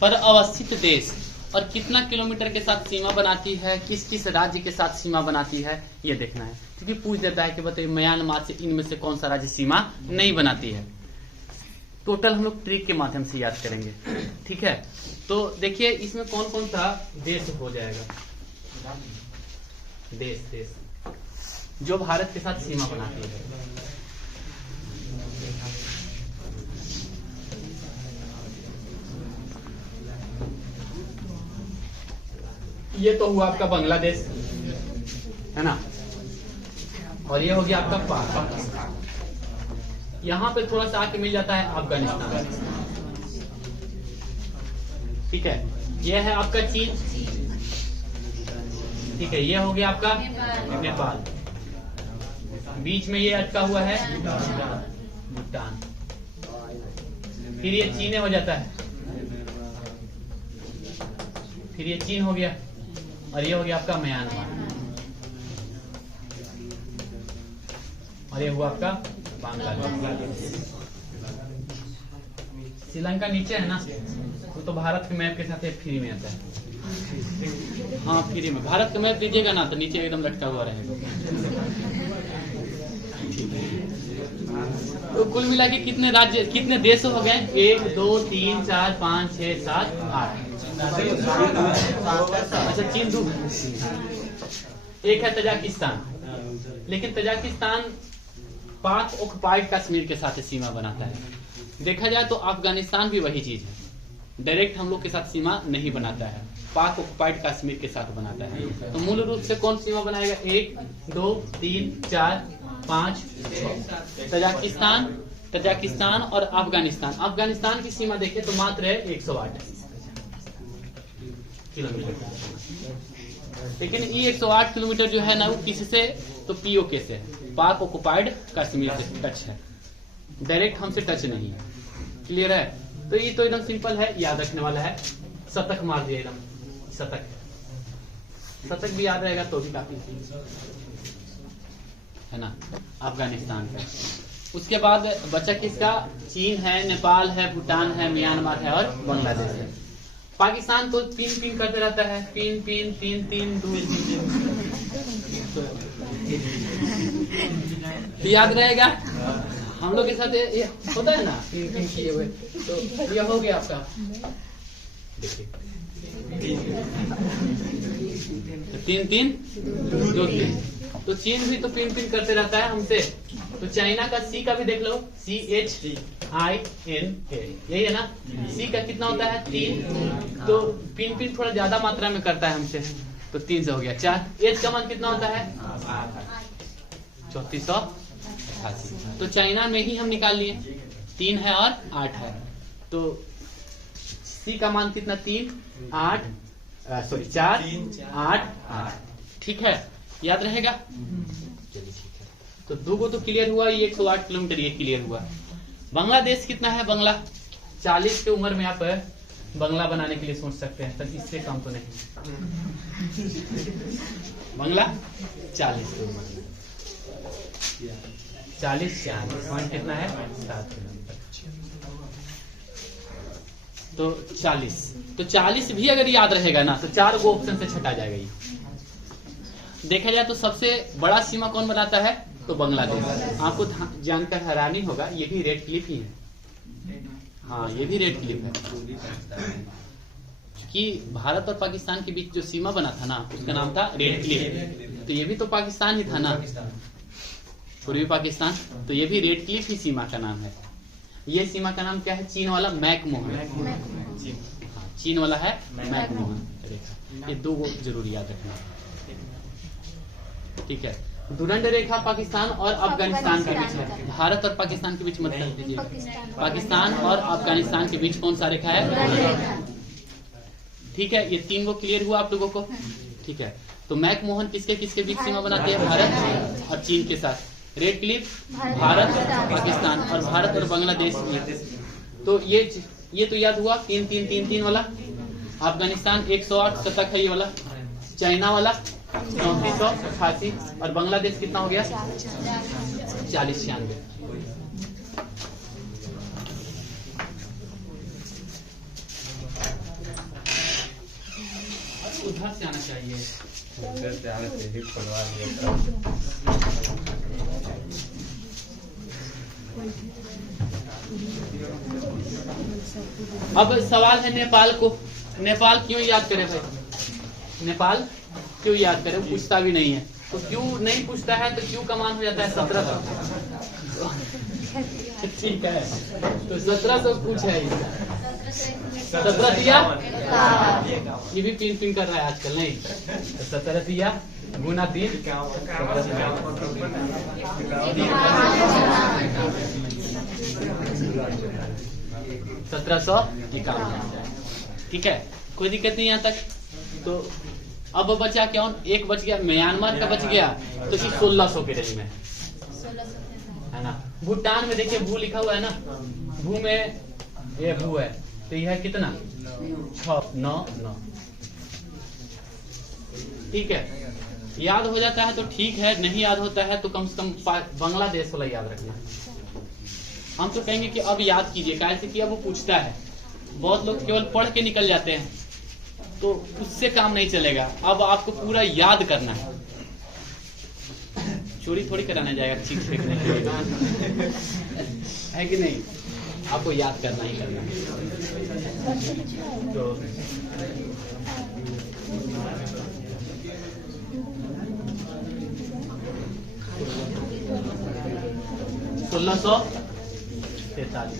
पर अवस्थित देश और कितना किलोमीटर के साथ सीमा बनाती है, किस किस राज्य के साथ सीमा बनाती है, ये देखना है। क्योंकि पूछ देता है कि बताइए म्यांमार से इनमें से कौन सा राज्य सीमा नहीं बनाती है। टोटल हम लोग ट्रिक के माध्यम से याद करेंगे, ठीक है। तो देखिए इसमें कौन कौन सा देश हो जाएगा, देश जो भारत के साथ सीमा बनाती है। ये तो हुआ आपका बांग्लादेश, है ना, और ये हो गया आपका पाकिस्तान। यहां पे थोड़ा सा आके मिल जाता है अफगानिस्तान, ठीक है। ये है आपका चीन, ठीक है। ये हो गया आपका नेपाल, बीच में ये अटका हुआ है भूटान, फिर ये चीन हो जाता है, फिर ये चीन हो गया, और ये हो गया आपका म्यांमार, और ये हुआ आपका बांग्लादेश। श्रीलंका नीचे है ना, तो भारत के मैप के साथ फ्री में आता है। हाँ फ्री में भारत का मैप दीजिएगा ना तो नीचे एकदम लटका हुआ रहेगा। तो कुल मिला के कितने राज्य, कितने देश हो गए? 1 2 3 4 5 6 7 8। अच्छा चीन 2, एक है तजाकिस्तान, लेकिन तजाकिस्तान पाक ऑक्युपाइड कश्मीर के साथ सीमा बनाता है। देखा जाए तो अफगानिस्तान भी वही चीज है, डायरेक्ट हम लोग के साथ सीमा नहीं बनाता है, पाक ऑक्युपाइड कश्मीर के साथ बनाता है। तो मूल रूप से कौन सीमा बनाएगा? 1 2 3 4 5 6। तजाकिस्तान और अफगानिस्तान। अफगानिस्तान की सीमा देखें तो मात्र है 108 किलोमीटर, लेकिन ये 108 किलोमीटर जो है ना वो किससे? तो पीओके से, पाक ऑक्युपाइड कश्मीर से टच है, डायरेक्ट हमसे टच नहीं है। क्लियर है? तो ये तो एकदम सिंपल है, याद रखने वाला है। शतक मार दिया एकदम, शतक भी याद रहेगा तो भी काफी है ना अफगानिस्तान का। उसके बाद बचा किसका? चीन है, नेपाल है, भूटान है, म्यांमार है और बांग्लादेश है। पाकिस्तान तो पिन करते रहता है, पिन 3 2 याद रहेगा। हम लोग के साथ ये होता है ना, पिन किए हुए, तो ये हो गया आपका। देखिए 3 2 3। तो चीन भी तो पिन करते रहता है हमसे। तो चाइना का सी का भी देख लो, CHINA, यही है ना। सी का कितना होता है? 3। तो पिन थोड़ा ज्यादा मात्रा में करता है हमसे, तो 3 से हो गया 4। एच का मान कितना होता है? 3488। तो चाइना में ही हम निकाल लिए, 3 है और 8 है। तो सी का मान कितना? 3 8 4 8 8। ठीक है, याद रहेगा। चलिए ठीक है, तो 2 को तो क्लियर हुआ, ये 108 किलोमीटर ये क्लियर हुआ। बांग्लादेश कितना है? बांग्ला 40 की उम्र में आप बंगला बनाने के लिए सोच सकते हैं, तब इससे कम तो नहीं। बांग्ला 40 की उम्र में 40 पॉइंट कितना है? 7 किलोमीटर। तो 40 भी अगर याद रहेगा ना तो 4 गो ऑप्शन से छटा जाएगा। ये देखा जाए तो सबसे बड़ा सीमा कौन बनाता है? तो बांग्लादेश। आपको जानकर हैरानी होगा, ये भी रेड क्लिफ ही है। हाँ, ये भी रेड क्लिफ है, कि भारत और पाकिस्तान के बीच जो सीमा बना था ना उसका नाम था रेड क्लिफ। तो ये भी तो पाकिस्तान ही था ना, पूर्वी पाकिस्तान। तो ये भी रेड क्लिफ ही सीमा का नाम है। ये सीमा का नाम क्या है? चीन वाला मैकमोहन। हाँ, चीन वाला है मैकमोहन रेखा। ये 2 जरूर याद रखना, ठीक है। दुरंड रेखा पाकिस्तान और अफगानिस्तान के बीच है। भारत और पाकिस्तान के बीच मत कर दीजिए। पाकिस्तान और अफगानिस्तान के बीच कौन सा रेखा है? ठीक है, ये 3 गो क्लियर हुआ आप लोगों को, ठीक है। तो मैकमोहन किसके किसके बीच सीमा बनाते हैं? भारत और चीन के साथ। रेड क्लिफ भारत पाकिस्तान, और भारत और बांग्लादेश की। तो ये तो याद हुआ 3 वाला। अफगानिस्तान 108 शतक है ये वाला। चाइना वाला 3488, और बांग्लादेश कितना हो गया? 40-96। उधर से आना चाहिए। अब सवाल है नेपाल को, नेपाल क्यों याद करे भाई? नेपाल क्यों याद करे? पूछता भी नहीं है, तो क्यों नहीं पूछता है तो क्यों का मान हो जाता है 1700। ठीक है, तो 1700 कुछ है इसका 17 दिया, ये भी पिन पिन कर रहा है आजकल, नहीं तो 17 दिया गुना 3 1751। ठीक है, कोई दिक्कत नहीं यहाँ तक। तो अब बचा क्या? एक बच गया म्यांमार का बच गया, तो 1600 के रेंज में है ना। भूटान में देखिए भू लिखा हुआ है ना, भू में ये भू है, तो यह है कितना 699। ठीक है, याद हो जाता है तो ठीक है, नहीं याद होता है तो कम से कम बांग्लादेश वाला याद रखना। हम तो कहेंगे कि अब याद कीजिए, कैसे कि अब वो पूछता है। बहुत लोग केवल पढ़ के निकल जाते हैं, तो उससे काम नहीं चलेगा। अब आपको पूरा याद करना है, चोरी थोड़ी कराने जाएगा चीख फेंकने के लिए, है कि नहीं? आपको याद करना ही करना है। तो 1643।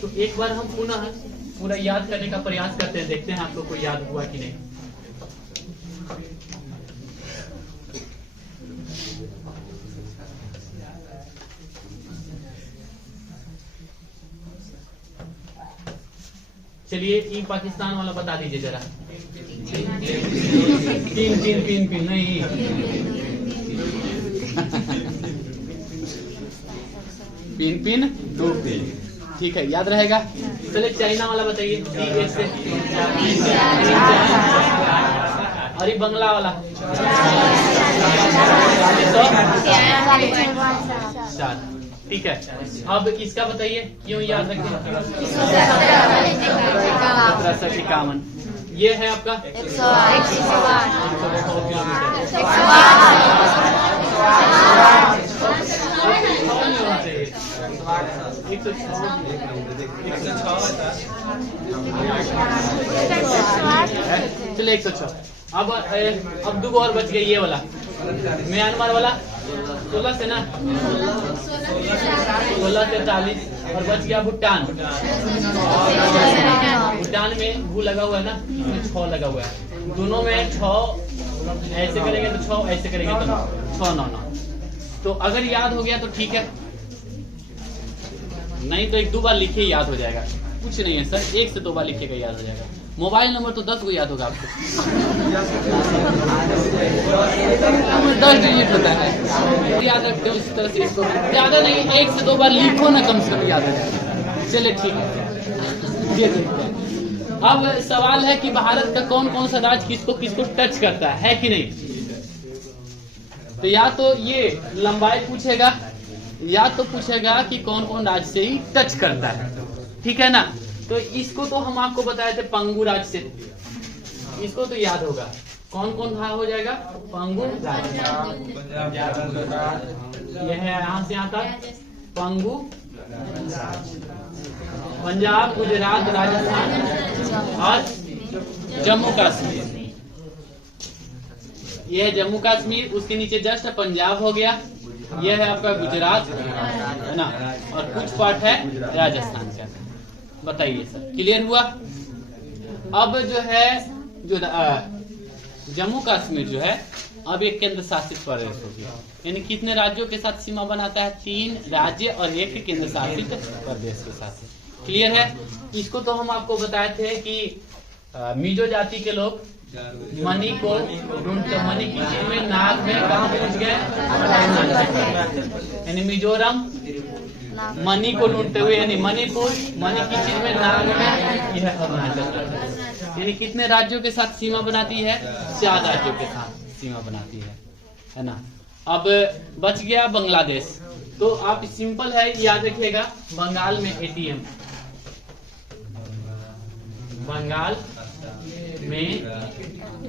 तो एक बार हम पुनः पूरा याद करने का प्रयास करते हैं, देखते हैं आपको कोई याद हुआ कि नहीं। चलिए ये पाकिस्तान वाला बता दीजिए जरा। पिन पिन पिन पिन नहीं पिन पिन 2 पिन। ठीक है, याद रहेगा। चलिए चाइना वाला बताइए। अरे बंगला वाला 4। ठीक है, अब इसका बताइए क्यों याद रखें? 1751। ये है आपका 106। अब 2 और बच गए। ये वाला म्यांमार वाला 16 से ना 16 से 40 और बच गया भूटान। भूटान में भू लगा हुआ है ना, इसमें 6 लगा हुआ है। दोनों में 6 ऐसे करेंगे तो 6, ऐसे करेंगे तो 6 9। तो अगर याद हो गया तो ठीक है, नहीं तो 1-2 बार लिखिए, याद हो जाएगा। कुछ नहीं है सर, 1 से 2 बार लिखिएगा, याद हो जाएगा। मोबाइल नंबर तो 10 को याद होगा आपको। 10 डिजिट होता है, याद रखते हो इस तरह से। इसको ज्यादा नहीं, 1 से 2 बार लिखो ना, कम से कम याद हो जाएगा। चलिए ठीक है, ये देखते हैं। अब सवाल है कि भारत का कौन कौन सा राज्य किसको किसको टच करता है कि नहीं? तो या तो ये लंबाई पूछेगा, या तो पूछेगा कि कौन कौन राज्य से ही टच करता है। ठीक है ना? तो इसको तो हम आपको बताए थे पंगु राज्य से, इसको तो याद होगा। कौन कौन भाग हो जाएगा? पंगु राज्य, यह है यहाँ से यहाँ तक पंगु, पंजाब, गुजरात, राजस्थान और जम्मू कश्मीर। यह है जम्मू कश्मीर, उसके नीचे जस्ट पंजाब हो गया। यह है आपका गुजरात, है ना, और कुछ पार्ट है राजस्थान का। बताइए सर, क्लियर हुआ? अब जो है जो जम्मू कश्मीर जो है अब एक केंद्र शासित प्रदेश हो गया। यानी कितने राज्यों के साथ सीमा बनाता है? 3 राज्य और 1 केंद्र शासित प्रदेश के साथ। क्लियर है? इसको तो हम आपको बताए थे कि मिजो जाति के लोग मनी को ढूंढते, मनी की चीज में नाक में कहाँ पहुंच गए? यानी मिजोरम मनी को ढूंढते हुए, यानी मणिपुर, मनी की चीज में नाक में, यह अरुणाचल प्रदेश। यानी कितने राज्यों के साथ सीमा बनाती है? 4 राज्यों के साथ सीमा बनाती है ना। अब बच गया बांग्लादेश। तो आप सिंपल है, याद रखिएगा, बंगाल में ATM, बंगाल में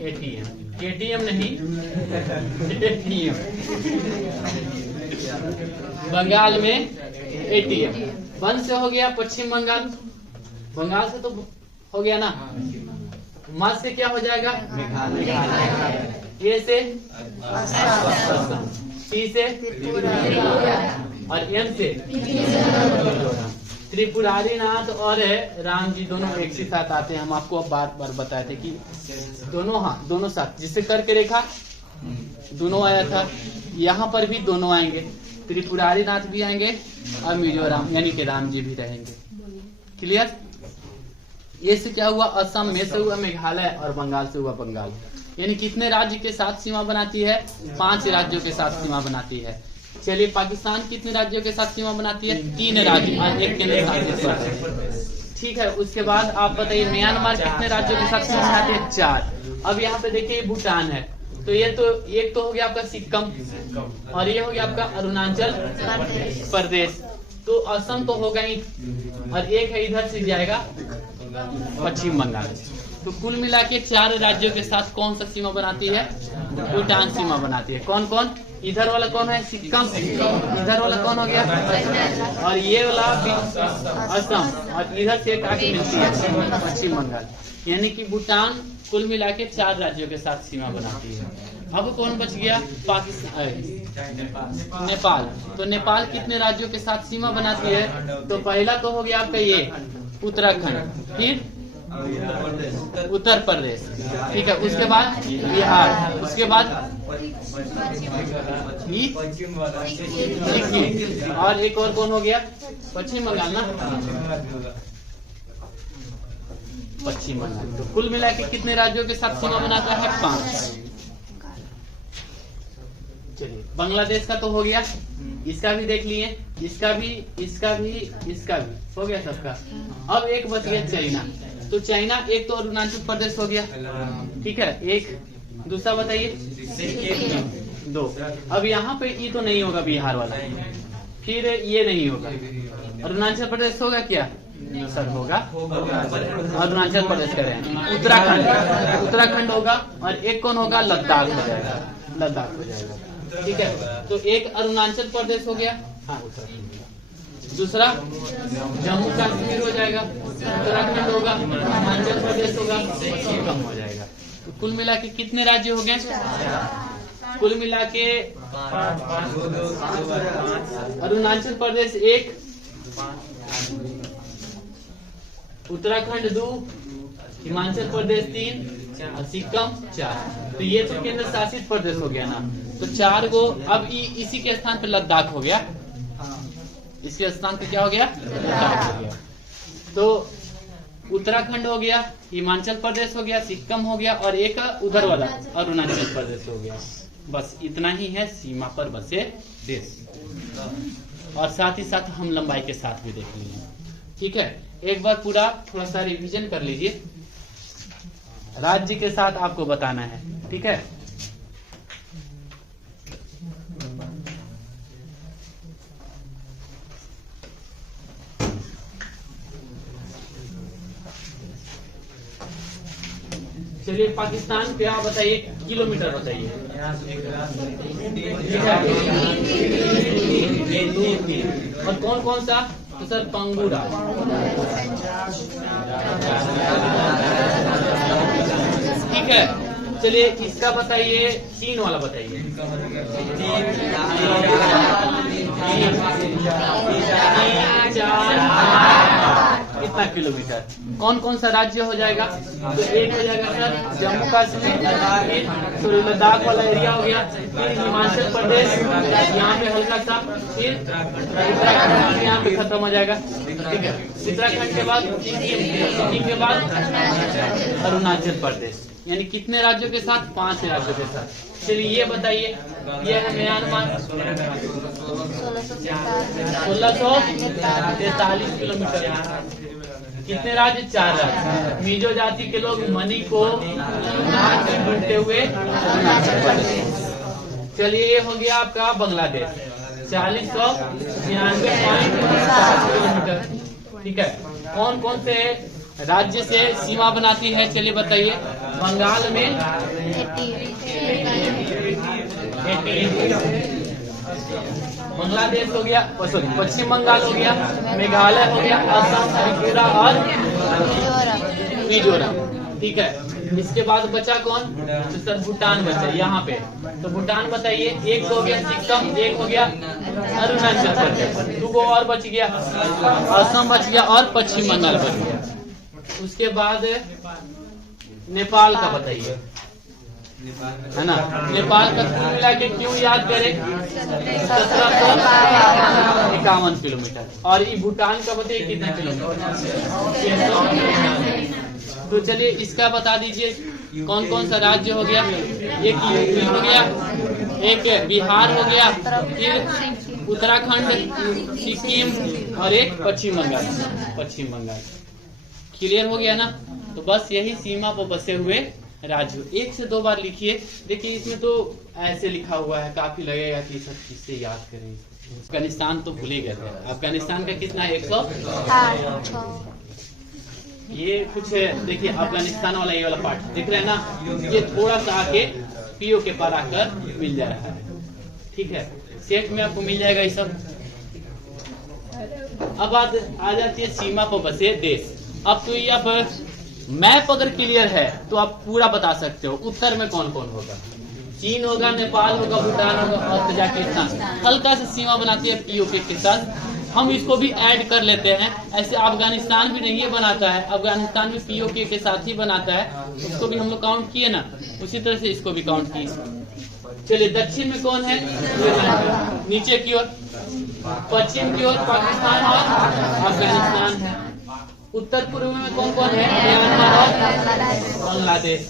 एटीएम, केटीएम नहीं एटीएम, बंगाल में एटीएम। वन से हो गया पश्चिम बंगाल, बंगाल से तो हो गया ना। म से क्या हो जाएगा? ए से असम, टी से और एम से त्रिपुरारी नाथ और राम जी दोनों एक ही साथ आते हैं। हम आपको अब बार बार बताए थे कि दोनों, हाँ दोनों साथ, जिससे करके रेखा दोनों आया था, यहाँ पर भी दोनों आएंगे, त्रिपुरारी नाथ भी आएंगे और मिजोरम यानी कि राम जी भी रहेंगे। क्लियर? ये से क्या हुआ? असम में से हुआ मेघालय और बंगाल से हुआ बंगाल। यानी कितने राज्य के साथ सीमा बनाती है? 5 राज्यों के साथ सीमा बनाती है। चलिए पाकिस्तान कितने राज्यों के साथ सीमा बनाती है? 3 राज्य और 1 केंद्र शासित प्रदेश। ठीक है, उसके बाद आप बताइए म्यांमार कितने राज्यों के साथ सीमा बनाती है? 4। अब यहाँ पे देखिए भूटान है, तो ये तो एक तो हो गया आपका सिक्किम और ये हो गया आपका अरुणाचल प्रदेश। तो असम तो होगा ही, और एक है इधर से जाएगा पश्चिम बंगाल। तो कुल मिला के 4 राज्यों के साथ कौन सा सीमा बनाती है? भूटान सीमा बनाती है। कौन कौन? इधर वाला कौन है? सिक्किम। इधर वाला कौन हो गया? और ये वाला असम, और इधर से एक आगे मिलती है पश्चिम बंगाल। यानी कि भूटान कुल मिला के 4 राज्यों के साथ सीमा बनाती है। अब कौन बच गया? पाकिस्तान, नेपाल। तो नेपाल कितने राज्यों के साथ सीमा बनाती है? तो पहला तो हो गया आपका ये उत्तराखंड, फिर उत्तर प्रदेश, ठीक है, उसके बाद बिहार, उसके बाद और एक और कौन हो गया? पश्चिम बंगाल ना, पश्चिम बंगाल। तो कुल मिला के कितने राज्यों के साथ सीमा बनाता है? 5। चलिए बांग्लादेश का तो हो गया, इसका भी देख लिए, इसका भी, इसका भी, इसका भी हो गया सबका। अब एक बच गया चाइना। तो चाइना एक तो अरुणाचल प्रदेश हो गया, ठीक है, एक। दूसरा बताइए 2। अब यहाँ पे ये तो नहीं होगा बिहार वाला, फिर ये नहीं होगा। अरुणाचल प्रदेश होगा क्या? सर होगा, अरुणाचल प्रदेश करें। उत्तराखंड, उत्तराखंड होगा, और एक कौन होगा? लद्दाख हो जाएगा, लद्दाख हो जाएगा, ठीक है। तो एक अरुणाचल प्रदेश हो गया, हाँ उत्तराखंड। दूसरा जम्मू कश्मीर हो जाएगा, उत्तराखंड होगा, हिमाचल प्रदेश होगा, सिक्किम हो जाएगा। तो कुल मिला के कितने राज्य हो गए? कुल मिला के अरुणाचल प्रदेश 1, उत्तराखंड 2, हिमाचल प्रदेश 3 और सिक्किम 4। तो ये तो केंद्र शासित प्रदेश हो गया ना। तो 4 को अब इसी के स्थान पे लद्दाख हो गया, इसके स्थान पे क्या हो गया? लद्दाख हो गया। तो उत्तराखंड हो गया, हिमाचल प्रदेश हो गया, सिक्किम हो गया, और एक उधर वाला अरुणाचल प्रदेश हो गया। बस इतना ही है सीमा पर बसे देश, और साथ ही साथ हम लंबाई के साथ भी देख लीजिए, ठीक है। एक बार पूरा थोड़ा सा रिवीजन कर लीजिए, राज्य के साथ आपको बताना है, ठीक है। चलिए पाकिस्तान पे आप बताइए, किलोमीटर बताइए। और कौन कौन सा? तो सर पंगुरा, ठीक है। चलिए इसका बताइए, चीन वाला बताइए। कितना किलोमीटर? कौन कौन सा राज्य हो जाएगा? तो एक हो जाएगा सर जम्मू कश्मीर, फिर लद्दाख वाला एरिया हो गया, फिर हिमाचल प्रदेश यहाँ पे हल्का सा, फिर उत्तराखंड यहाँ पे खत्म हो जाएगा, ठीक है। उत्तराखंड के बाद सिक्किम के बाद अरुणाचल प्रदेश। यानी कितने राज्यों के साथ? 5 राज्यों के साथ। चलिए ये बताइए, ये है म्यांमार 1643 किलोमीटर। कितने राज्य? 4 राज्य। मिजो जाति के लोग मणि को ढूंढते हुए। चलिए ये हो गया आपका बांग्लादेश 4096.7 किलोमीटर, ठीक है। कौन कौन से राज्य से सीमा बनाती है, चलिए बताइए। बंगाल में 80, बांग्लादेश हो गया, सॉरी पश्चिम बंगाल हो गया, मेघालय हो गया, असम, त्रिपुरा और मिजोरम। ठीक है, इसके बाद बचा कौन? तो सर भूटान बचा यहाँ पे। तो भूटान बताइए, एक हो गया सिक्किम, एक हो गया अरुणाचल प्रदेश, 2 और बच गया, असम बच गया और पश्चिम बंगाल बच गया। उसके बाद नेपाल का बताइए, है ना। नेपाल का कुल मिला के क्यों याद करें? 1751 किलोमीटर। और ये भूटान का बताइए कितना किलोमीटर? 300। तो चलिए इसका बता दीजिए कौन कौन सा राज्य हो गया। एक यूपी हो गया, एक बिहार हो गया, फिर उत्तराखंड, सिक्किम और एक पश्चिम बंगाल। पश्चिम बंगाल क्लियर हो गया ना। तो बस यही सीमा पर बसे हुए राज्य 1 से 2 बार लिखिए। देखिए इसमें तो ऐसे लिखा हुआ है, काफी लगेगा कि सब चीज से याद करें। अफगानिस्तान तो भूल ही गए थे। अफगानिस्तान का कितना है? 100। ये कुछ देखिए अफगानिस्तान वाला ये वाला पार्ट देख रहे हैं ना, ये थोड़ा सा आके पीओ के पार आकर मिल जा रहा है। ठीक है, सेट में आपको मिल जाएगा ये सब। अब आ जाती है सीमा पर बसे देश। अब तो ये अब मैप अगर क्लियर है तो आप पूरा बता सकते हो उत्तर में कौन कौन होगा। चीन होगा, नेपाल होगा, भूटान होगा और तजाकिस्तान। हल्का सा सीमा बनाती है पीओके के साथ। हम इसको भी ऐड कर लेते हैं। ऐसे अफगानिस्तान भी नहीं बनाता है, अफगानिस्तान भी पीओके के साथ ही बनाता है, उसको भी हम लोग काउंट किए ना, उसी तरह से इसको भी काउंट किए। चलिए दक्षिण में कौन है? नीचे की ओर, पश्चिम की ओर पाकिस्तान और अफगानिस्तान है। उत्तर पूर्व में कौन कौन है? म्यांमार और बांग्लादेश।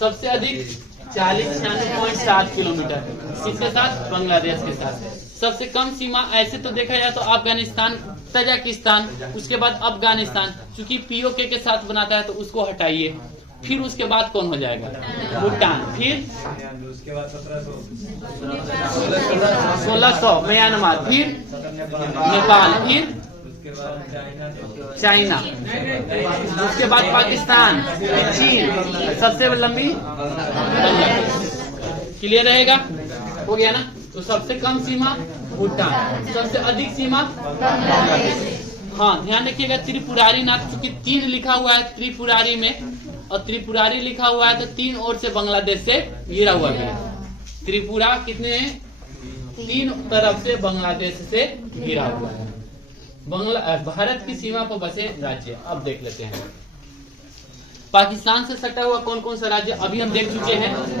सबसे अधिक 40-96.7 किलोमीटर किसके साथ? बांग्लादेश के साथ। सबसे कम सीमा ऐसे तो देखा जाए तो अफगानिस्तान, तजाकिस्तान, उसके बाद अफगानिस्तान। चूंकि पीओके के साथ बनाता है तो उसको हटाइए। फिर उसके बाद कौन हो जाएगा? भूटान। फिर उसके बाद 1600 म्यांमार, फिर नेपाल, फिर चाइना, उसके बाद पाकिस्तान, चीन, सबसे लंबी बांग्लादेश। क्लियर रहेगा? हो गया ना। तो सबसे कम सीमा भूटान, सबसे अधिक सीमा बांग्लादेश। हाँ ध्यान रखिएगा, त्रिपुरारी नाथ, चूंकि 3 लिखा हुआ है त्रिपुरारी में और त्रिपुरारी लिखा हुआ है तो 3 ओर से बांग्लादेश से घिरा हुआ है। त्रिपुरा कितने? 3 तरफ से बांग्लादेश से घिरा हुआ है। भारत की सीमा पर बसे राज्य अब देख लेते हैं। पाकिस्तान से सटा हुआ कौन कौन सा राज्य अभी हम देख चुके हैं।